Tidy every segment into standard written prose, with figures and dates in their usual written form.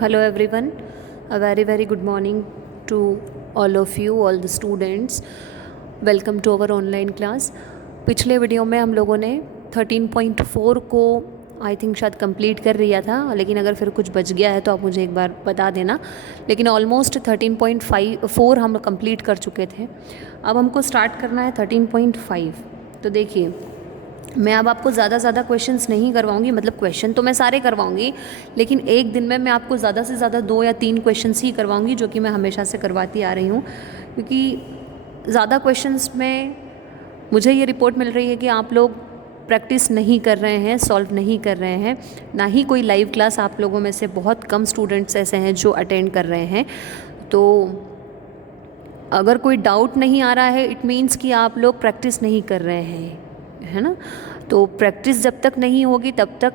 Hello everyone, a very good morning to all of you, all the students. Welcome to our online class. पिछले video में हम लोगों ने 13.4 को I think शायद कंप्लीट कर लिया था, लेकिन अगर फिर कुछ बच गया है तो आप मुझे एक बार बता देना। लेकिन ऑलमोस्ट 13.4 हम कंप्लीट कर चुके थे। अब हमको स्टार्ट करना है 13.5। तो देखिए, मैं अब आपको ज़्यादा क्वेश्चंस नहीं करवाऊंगी, मतलब क्वेश्चन तो मैं सारे करवाऊंगी, लेकिन एक दिन में मैं आपको ज़्यादा से ज़्यादा 2 या 3 क्वेश्चंस ही करवाऊंगी, जो कि मैं हमेशा से करवाती आ रही हूँ। क्योंकि ज़्यादा क्वेश्चंस में मुझे ये रिपोर्ट मिल रही है कि आप लोग प्रैक्टिस नहीं कर रहे हैं, सॉल्व नहीं कर रहे हैं, ना ही कोई लाइव क्लास आप लोगों में से बहुत कम स्टूडेंट्स ऐसे हैं जो अटेंड कर रहे हैं। तो अगर कोई डाउट नहीं आ रहा है, इट मीन्स कि आप लोग प्रैक्टिस नहीं कर रहे हैं, है ना। तो प्रैक्टिस जब तक नहीं होगी तब तक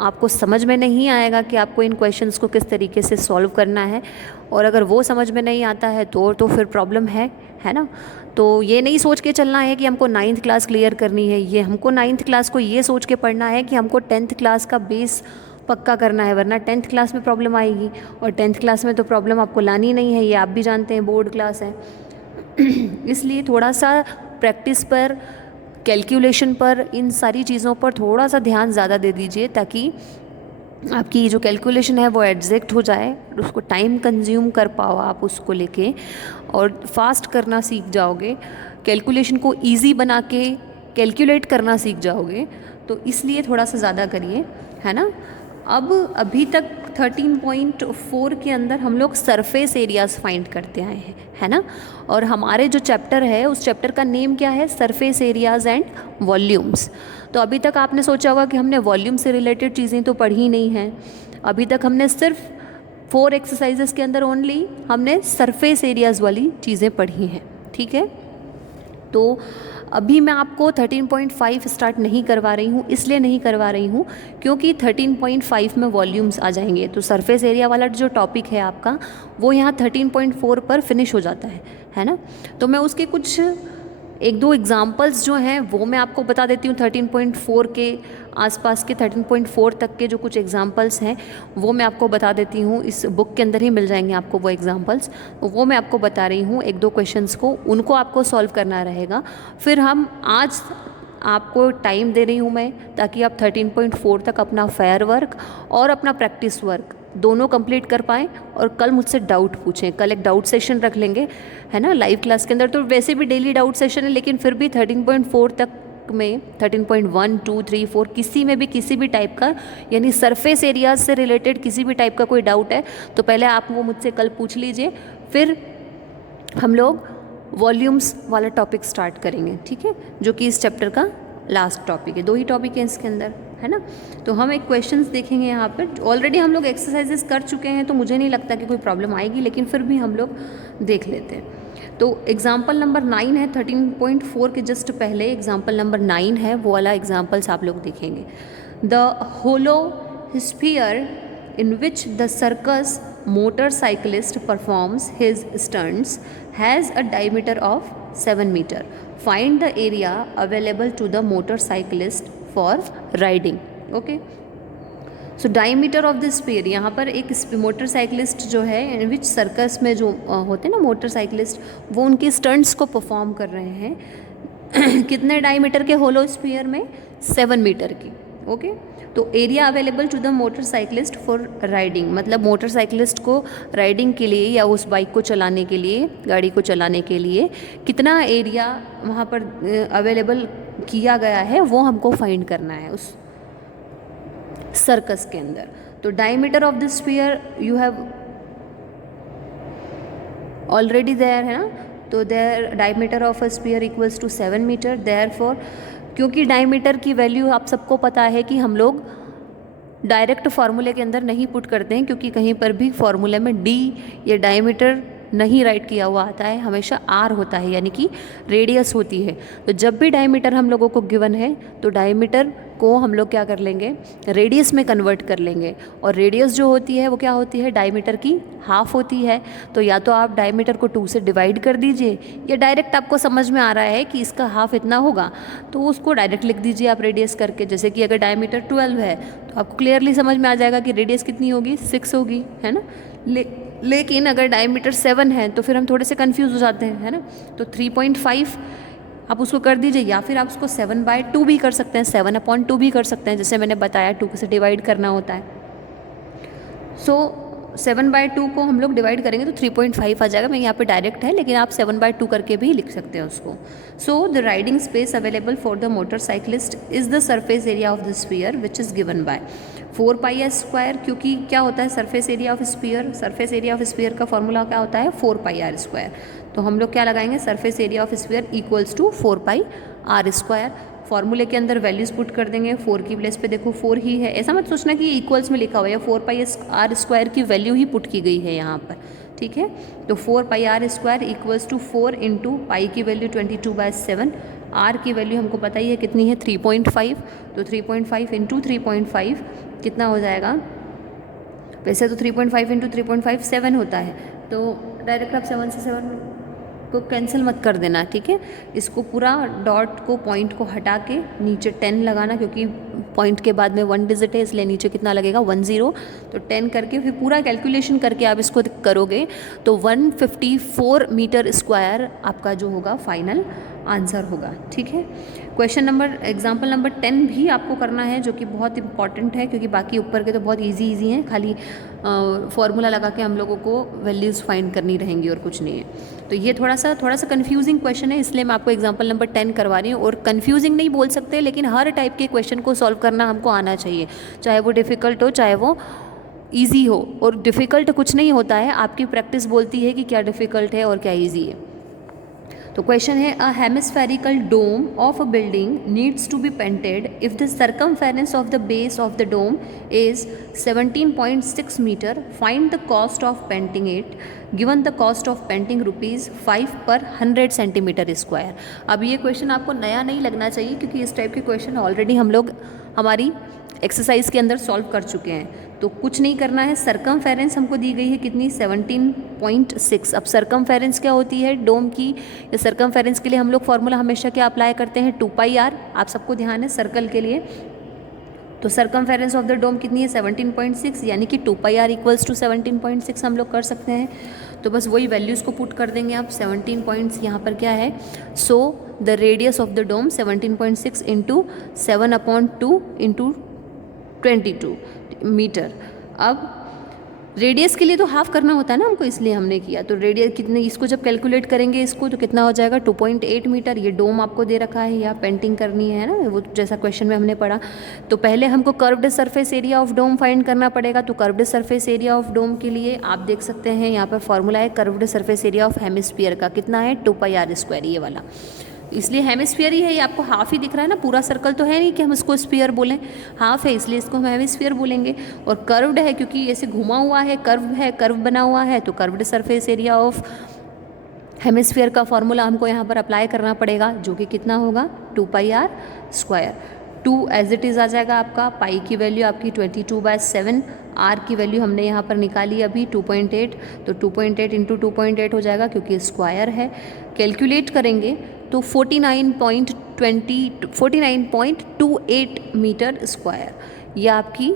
आपको समझ में नहीं आएगा कि आपको इन क्वेश्चंस को किस तरीके से सॉल्व करना है, और अगर वो समझ में नहीं आता है तो फिर प्रॉब्लम है ना। तो ये नहीं सोच के चलना है कि हमको 9th क्लास क्लियर करनी है, ये हमको 9th क्लास को ये सोच के पढ़ना है कि हमको 10th क्लास का बेस पक्का करना है, वरना 10th क्लास में प्रॉब्लम आएगी। और 10th क्लास में तो प्रॉब्लम आपको लानी नहीं है, ये आप भी जानते हैं, बोर्ड क्लास है। इसलिए थोड़ा सा प्रैक्टिस पर, कैलकुलेशन पर, इन सारी चीज़ों पर थोड़ा सा ध्यान ज़्यादा दे दीजिए, ताकि आपकी जो कैलकुलेशन है वो एग्जैक्ट हो जाए, उसको टाइम कंज्यूम कर पाओ आप उसको लेके, और फास्ट करना सीख जाओगे, कैलकुलेशन को इजी बना के कैलकुलेट करना सीख जाओगे। तो इसलिए थोड़ा सा ज़्यादा करिए, है ना। अब अभी तक 13.4 के अंदर हम लोग सरफेस एरियाज़ फाइंड करते आए हैं, है ना। और हमारे जो चैप्टर है उस चैप्टर का नेम क्या है, सरफेस एरियाज़ एंड वॉल्यूम्स। तो अभी तक आपने सोचा होगा कि हमने वॉल्यूम से रिलेटेड चीज़ें तो पढ़ी नहीं हैं। अभी तक हमने सिर्फ 4 एक्सरसाइजेस के अंदर ओनली हमने सरफेस एरियाज़ वाली चीज़ें पढ़ी हैं, ठीक है। तो अभी मैं आपको 13.5 स्टार्ट नहीं करवा रही हूँ, इसलिए नहीं करवा रही हूँ क्योंकि 13.5 में वॉल्यूम्स आ जाएंगे, तो सरफेस एरिया वाला जो टॉपिक है आपका वो यहाँ 13.4 पर फिनिश हो जाता है ना। तो मैं उसके कुछ 1-2 एग्जाम्पल्स जो हैं वो मैं आपको बता देती हूँ। 13.4 के आसपास के 13.4 तक के जो कुछ एग्जाम्पल्स हैं वो मैं आपको बता देती हूँ। इस बुक के अंदर ही मिल जाएंगे आपको वो एग्जाम्पल्स, वो मैं आपको बता रही हूँ। 1-2 क्वेश्चंस को उनको आपको सॉल्व करना रहेगा। फिर हम आज आपको टाइम दे रही हूँ मैं, ताकि आप 13.4 तक अपना फेयर वर्क और अपना प्रैक्टिस वर्क दोनों कंप्लीट कर पाएँ, और कल मुझसे डाउट पूछें। कल एक डाउट सेशन रख लेंगे, है ना, लाइव क्लास के अंदर। तो वैसे भी डेली डाउट सेशन है, लेकिन फिर भी 13.4 तक में 13.1, 2, 3, 4 किसी में भी किसी भी टाइप का, यानी सरफेस एरियाज से रिलेटेड किसी भी टाइप का कोई डाउट है तो पहले आप वो मुझसे कल पूछ लीजिए, फिर हम लोग वॉल्यूम्स वाला टॉपिक स्टार्ट करेंगे, ठीक है, जो कि इस चैप्टर का लास्ट टॉपिक है। 2 ही टॉपिक हैं इसके अंदर, है ना। तो हम एक क्वेश्चंस देखेंगे यहाँ पर। ऑलरेडी हम लोग एक्सरसाइजेस कर चुके हैं, तो मुझे नहीं लगता कि कोई प्रॉब्लम आएगी, लेकिन फिर भी हम लोग देख लेते हैं। तो एग्जाम्पल नंबर 9 है, 13.4 के जस्ट पहले एग्जाम्पल नंबर 9 है, वो वाला एग्जाम्पल्स आप लोग देखेंगे। The hollow sphere in which the circus motorcyclist performs his stunts has a diameter of 7 meter. Find the area available to the motorcyclist for riding. Okay. So diameter of the sphere, यहाँ पर एक motorcyclist जो है, इन विच circus में जो होते हैं ना मोटरसाइकिलिस्ट, वो उनके स्टंट्स को परफॉर्म कर रहे हैं कितने डायमीटर के होलो स्फीयर में, 7 मीटर की। ओके। तो area available to the motorcyclist for riding, मतलब मोटरसाइकिलिस्ट को राइडिंग के लिए या उस बाइक को चलाने के लिए, गाड़ी को चलाने के लिए कितना एरिया वहाँ पर अवेलेबल किया गया है वो हमको फाइंड करना है उस सर्कस के अंदर। तो diameter of the sphere you have already there, है ना। तो there diameter of a sphere equals to 7 metre. Therefore, क्योंकि डायमीटर की वैल्यू आप सबको पता है कि हम लोग डायरेक्ट फार्मूले के अंदर नहीं पुट करते हैं, क्योंकि कहीं पर भी फार्मूले में डी या डायमीटर नहीं राइट किया हुआ आता है, हमेशा आर होता है, यानी कि रेडियस होती है। तो जब भी डायमीटर हम लोगों को गिवन है तो डायमीटर को हम लोग क्या कर लेंगे, रेडियस में कन्वर्ट कर लेंगे। और रेडियस जो होती है वो क्या होती है, डायमीटर की हाफ होती है। तो या तो आप डायमीटर को 2 से डिवाइड कर दीजिए, या डायरेक्ट आपको समझ में आ रहा है कि इसका हाफ इतना होगा तो उसको डायरेक्ट लिख दीजिए आप रेडियस करके। जैसे कि अगर डायमीटर 12 है तो आपको क्लियरली समझ में आ जाएगा कि रेडियस कितनी होगी, 6 होगी, है ना। लेकिन अगर डायमीटर 7 है तो फिर हम थोड़े से कंफ्यूज हो जाते हैं, है ना। तो 3.5 आप उसको कर दीजिए, या फिर आप उसको 7/2 भी कर सकते हैं, 7/2 भी कर सकते हैं, जैसे मैंने बताया 2 से डिवाइड करना होता है। सो 7/2 को हम लोग डिवाइड करेंगे तो 3.5 आ जाएगा। मैं यहाँ पे डायरेक्ट है, लेकिन आप 7/2 करके भी लिख सकते हैं उसको। So the riding space available for the motorcyclist is the surface area of the sphere which is given by 4πr²। क्योंकि क्या होता है surface area of sphere, surface area of sphere का फॉर्मूला क्या होता है, 4πr²। तो हम लोग क्या लगाएंगे, surface area of sphere equals to 4πr²। फॉर्मूले के अंदर वैल्यूज़ पुट कर देंगे। 4 की प्लेस पे देखो 4 ही है, ऐसा मत सोचना कि इक्वल्स में लिखा हुआ है, 4πr² की वैल्यू ही पुट की गई है यहाँ पर, ठीक है। तो 4πr² equals to 4 into pi की वैल्यू 22/7, आर की वैल्यू हमको पता ही है कितनी है, 3.5। तो 3.5 इंटू 3.5 कितना हो जाएगा, वैसे तो 3.5 इंटू 3.5 7 होता है, तो डायरेक्ट आप 7 से 7 को कैंसिल मत कर देना, ठीक है। इसको पूरा डॉट को, पॉइंट को हटा के नीचे 10 लगाना, क्योंकि पॉइंट के बाद में 1 डिजिट है इसलिए नीचे कितना लगेगा, 10। तो 10 करके फिर पूरा कैलकुलेशन करके आप इसको करोगे तो 154 मीटर स्क्वायर आपका जो होगा फाइनल आंसर होगा, ठीक है। क्वेश्चन नंबर, एग्जाम्पल नंबर 10 भी आपको करना है, जो कि बहुत इंपॉर्टेंट है, क्योंकि बाकी ऊपर के तो बहुत इजी हैं, खाली फॉर्मूला लगा के हम लोगों को वैल्यूज़ फाइंड करनी रहेंगी और कुछ नहीं है। तो ये थोड़ा सा कन्फ्यूजिंग क्वेश्चन है, इसलिए मैं आपको एग्जाम्पल नंबर 10 करवा रही हूँ। और कन्फ्यूजिंग नहीं बोल सकते, लेकिन हर टाइप के क्वेश्चन को सॉल्व करना हमको आना चाहिए, चाहे वो डिफ़िकल्ट हो चाहे वो ईजी हो। और डिफ़िकल्ट कुछ नहीं होता है, आपकी प्रैक्टिस बोलती है कि क्या डिफ़िकल्ट है और क्या ईजी है। तो क्वेश्चन है, a hemispherical dome of a building needs to be painted if the circumference of the base of the dome is 17.6 metre, find the cost of painting it, given the cost of painting ₹5 per 100 centimetre square. अब ये question आपको नया नहीं लगना चाहिए, क्योंकि इस type के क्वेश्चन ऑलरेडी हम लोग हमारी एक्सरसाइज के अंदर सॉल्व कर चुके हैं। तो कुछ नहीं करना है, सरकमफेरेंस हमको दी गई है कितनी, 17.6। अब सरकमफेरेंस क्या होती है डोम की, या सरकमफेरेंस के लिए हम लोग फॉर्मूला हमेशा क्या अप्लाई करते हैं, 2πr। आप सबको ध्यान है सर्कल के लिए। तो सरकमफेरेंस ऑफ द डोम कितनी है, 17.6, यानी कि 2πr इक्वल्स टू 17.6 हम लोग कर सकते हैं। तो बस वही वैल्यूज़ को पुट कर देंगे आप। 17 पॉइंट्स यहाँ पर क्या है, so the radius of the dome 17.6 into 7/2 into 22 metre. अब रेडियस के लिए तो हाफ करना होता है ना हमको, इसलिए हमने किया। तो रेडियस कितने, इसको जब कैलकुलेट करेंगे इसको तो कितना हो जाएगा, 2.8 मीटर। ये डोम आपको दे रखा है, या पेंटिंग करनी है ना, वो जैसा क्वेश्चन में हमने पढ़ा। तो पहले हमको curved surface area of dome find करना पड़ेगा। तो curved surface area of dome के लिए आप देख सकते हैं यहाँ पर फॉर्मूला है curved surface area of hemisphere का, कितना है, 2πr², ये वाला। इसलिए हेमिस्फीयर ही है, ये आपको हाफ ही दिख रहा है ना, पूरा सर्कल तो है नहीं कि हम इसको स्फीयर बोलें, हाफ है इसलिए इसको हम हेमिस्फीयर बोलेंगे। और कर्व्ड है क्योंकि ऐसे घुमा हुआ है, कर्व बना हुआ है, तो curved surface area of hemisphere का फॉर्मूला हमको यहाँ पर अप्लाई करना पड़ेगा, जो कि कितना होगा, 2πr²। 2 एज इट इज़ आ जाएगा आपका, पाई की वैल्यू आपकी 22/7, आर की वैल्यू हमने यहाँ पर निकाली अभी 2.8, तो 2.8 इंटू 2.8 हो जाएगा, क्योंकि स्क्वायर है। कैलकुलेट करेंगे तो 49.28 मीटर स्क्वायर, ये आपकी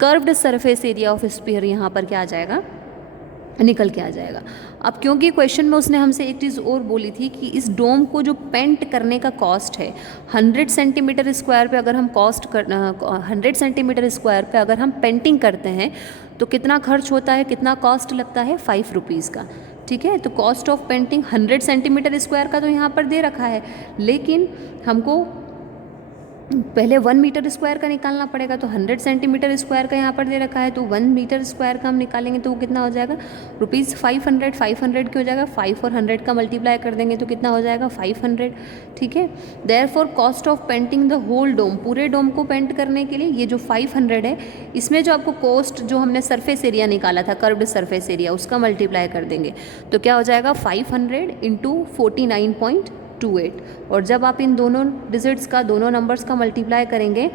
curved surface area of sphere यहाँ पर क्या आ जाएगा, निकल के आ जाएगा। अब क्योंकि क्वेश्चन में उसने हमसे एक चीज़ और बोली थी कि इस डोम को जो पेंट करने का कॉस्ट है 100 सेंटीमीटर स्क्वायर पे, अगर हम 100 सेंटीमीटर स्क्वायर पे अगर हम पेंटिंग करते हैं तो कितना खर्च होता है, कितना कॉस्ट लगता है, ₹5 का, ठीक है। तो cost of painting 100 centimetre square का तो यहाँ पर दे रखा है, लेकिन हमको पहले 1 मीटर स्क्वायर का निकालना पड़ेगा। तो 100 सेंटीमीटर स्क्वायर का यहाँ पर दे रखा है, तो 1 मीटर स्क्वायर का हम निकालेंगे तो वो कितना हो जाएगा, ₹500। 500 क्या हो जाएगा, 5 और 100 का मल्टीप्लाई कर देंगे तो कितना हो जाएगा, 500, ठीक है। Therefore cost of painting the whole dome, पूरे डोम को पेंट करने के लिए ये जो 500 है, इसमें जो आपको कॉस्ट जो हमने सरफेस एरिया निकाला था, कर्व्ड सरफेस एरिया, उसका मल्टीप्लाई कर देंगे तो क्या हो जाएगा, 500 इंटू 49.8 28 और जब आप इन दोनों डिजिट्स का, दोनों नंबर्स का मल्टीप्लाई करेंगे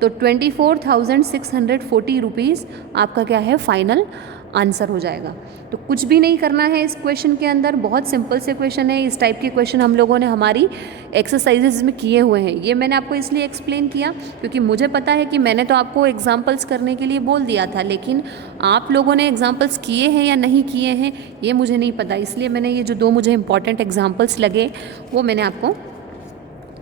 तो 24,640 रुपीज़ आपका क्या है, फाइनल आंसर हो जाएगा। तो कुछ भी नहीं करना है इस क्वेश्चन के अंदर, बहुत सिंपल से क्वेश्चन है। इस टाइप के क्वेश्चन हम लोगों ने हमारी एक्सरसाइजेज में किए हुए हैं। ये मैंने आपको इसलिए एक्सप्लेन किया क्योंकि मुझे पता है कि मैंने तो आपको एग्जांपल्स करने के लिए बोल दिया था, लेकिन आप लोगों ने एग्जांपल्स किए हैं या नहीं किए हैं ये मुझे नहीं पता, इसलिए मैंने ये जो दो मुझे इंपॉर्टेंट एग्जाम्पल्स लगे वो मैंने आपको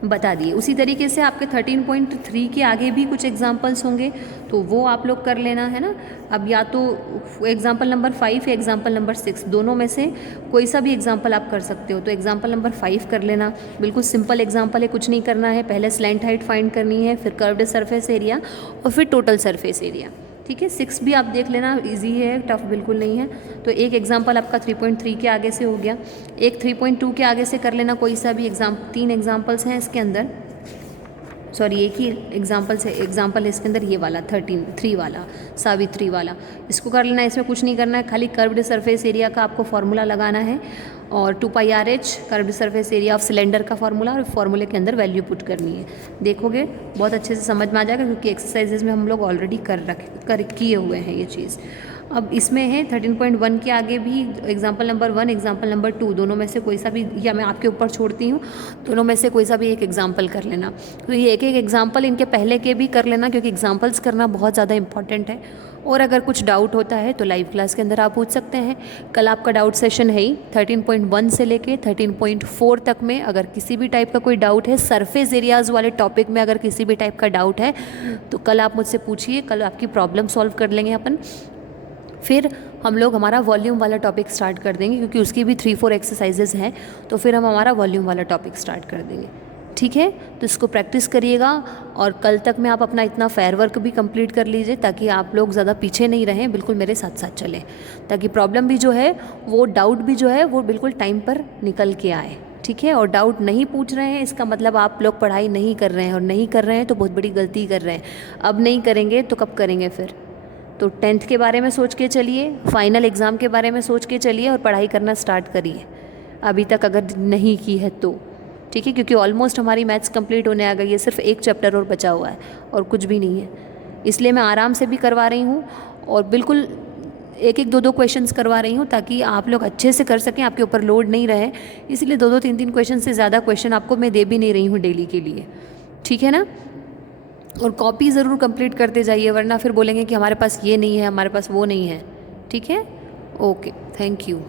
बता दिए। उसी तरीके से आपके 13.3 के आगे भी कुछ एग्जाम्पल्स होंगे तो वो आप लोग कर लेना है ना। अब या तो एग्जाम्पल नंबर 5 या एग्जाम्पल नंबर 6 दोनों में से कोई सा भी एग्जाम्पल आप कर सकते हो। तो एग्जाम्पल नंबर 5 कर लेना, बिल्कुल सिंपल एग्जाम्पल है, कुछ नहीं करना है। पहले स्लैंट हाइट फाइंड करनी है, फिर कर्व्ड सरफेस एरिया और फिर टोटल सरफेस एरिया। ठीक है, 6 भी आप देख लेना, इजी है, टफ बिल्कुल नहीं है। तो एक एग्जाम्पल आपका 3.3 के आगे से हो गया, एक 3.2 के आगे से कर लेना कोई सा भी एग्जाम। 3 एग्जाम्पल्स हैं इसके अंदर, सॉरी एक ही एग्जाम्पल है इसके अंदर, ये वाला 3 वाला, सावित्री वाला, इसको कर लेना। इसमें कुछ नहीं करना है, खाली कर्व्ड सरफेस एरिया का आपको फार्मूला लगाना है और 2πRH curved surface area of cylinder का फार्मूला, और फार्मूले के अंदर वैल्यू पुट करनी है। देखोगे बहुत अच्छे से समझ में आ जाएगा क्योंकि एक्सरसाइजेज में हम लोग ऑलरेडी किए हुए हैं ये चीज़। अब इसमें है 13.1 के आगे भी एग्जाम्पल नंबर 1, एग्जाम्पल नंबर 2 दोनों में से कोई सा भी, या मैं आपके ऊपर छोड़ती हूँ, दोनों में से कोई सा भी एक एग्जाम्पल कर लेना। तो ये एक एक एग्जाम्पल इनके पहले के भी कर लेना क्योंकि एग्जाम्पल्स करना बहुत ज़्यादा इंपॉर्टेंट है। और अगर कुछ डाउट होता है तो लाइव क्लास के अंदर आप पूछ सकते हैं। कल आपका डाउट सेशन है ही 13.1 से लेके 13.4 तक में। अगर किसी भी टाइप का कोई डाउट है, सरफेस एरियाज़ वाले टॉपिक में अगर किसी भी टाइप का डाउट है तो कल आप मुझसे पूछिए, कल आपकी प्रॉब्लम सॉल्व कर लेंगे अपन। फिर हम लोग हमारा वॉल्यूम वाला टॉपिक स्टार्ट कर देंगे क्योंकि उसकी भी 3-4 एक्सरसाइजेज हैं, तो फिर हम हमारा वॉल्यूम वाला टॉपिक स्टार्ट कर देंगे। ठीक है, तो इसको प्रैक्टिस करिएगा और कल तक में आप अपना इतना फेयर वर्क भी कंप्लीट कर लीजिए ताकि आप लोग ज़्यादा पीछे नहीं रहें, बिल्कुल मेरे साथ साथ चलें, ताकि प्रॉब्लम भी जो है वो, डाउट भी जो है वो बिल्कुल टाइम पर निकल के आए। ठीक है, और डाउट नहीं पूछ रहे हैं इसका मतलब आप लोग पढ़ाई नहीं कर रहे हैं, और नहीं कर रहे हैं तो बहुत बड़ी गलती कर रहे हैं। अब नहीं करेंगे तो कब करेंगे फिर? तो 10th के बारे में सोच के चलिए, फाइनल एग्ज़ाम के बारे में सोच के चलिए और पढ़ाई करना स्टार्ट करिए अभी तक अगर नहीं की है तो। ठीक है, क्योंकि ऑलमोस्ट हमारी मैथ्स कंप्लीट होने आ गई है, सिर्फ एक चैप्टर और बचा हुआ है और कुछ भी नहीं है। इसलिए मैं आराम से भी करवा रही हूँ और बिल्कुल एक एक 2-2 क्वेश्चंस करवा रही हूँ ताकि आप लोग अच्छे से कर सकें, आपके ऊपर लोड नहीं रहे। इसलिए 2-2 3-3 क्वेश्चन से ज़्यादा क्वेश्चन आपको मैं दे भी नहीं रही हूँ डेली के लिए। ठीक है ना, और कॉपी ज़रूर कंप्लीट करते जाइए वरना फिर बोलेंगे कि हमारे पास ये नहीं है, हमारे पास वो नहीं है। ठीक है, ओके, थैंक यू।